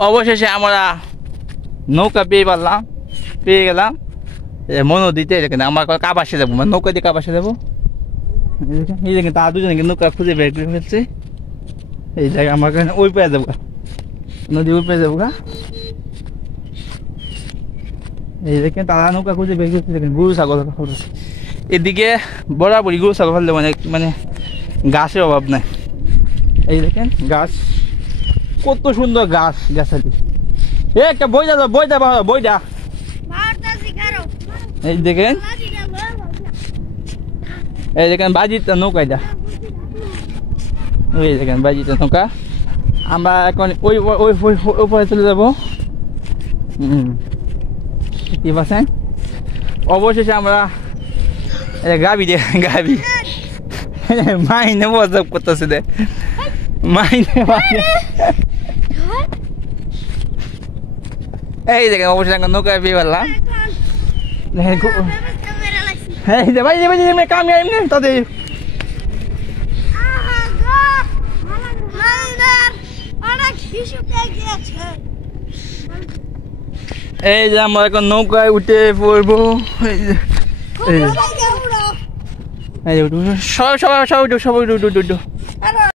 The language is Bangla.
অবশেষে আমরা নৌকা পেয়ে গেলাম মনো দিতে দেখেন আমার কাবাসে যাবো মানে নৌকা দিয়ে কাবাসে যাবো এই দেখেন তারা দুজনে নৌকা খুঁজে বের করে ফেলছে এই জায়গায় আমার ওই পেয়ে যাবো নদী ওই পেয়ে যাবো এই দেখেন তারা নৌকা খুঁজে বের করছে দেখেন গরু ছাগল এদিকে বরাবরই গরু ছাগল ফেললে মানে গাছের অভাব নাই এই দেখেন গাছ কত সুন্দর গাছালি একটা বইটা এই দেখেন বাজিটা নৌকাইটা ওই দেখেন বাজিটা নৌকা আমরা এখন ওই উপরে চলে যাবো কি পাচ্ছেন অবশেষে আমরা গাবি মাইনে মজা করতেছে দে মাইনে এই দেখেন অবশ্যই নৌকা পেয়ে পারলাম তাদের এই যে আমরা এখন নৌকায় উঠে পড়বো সবাই উঠো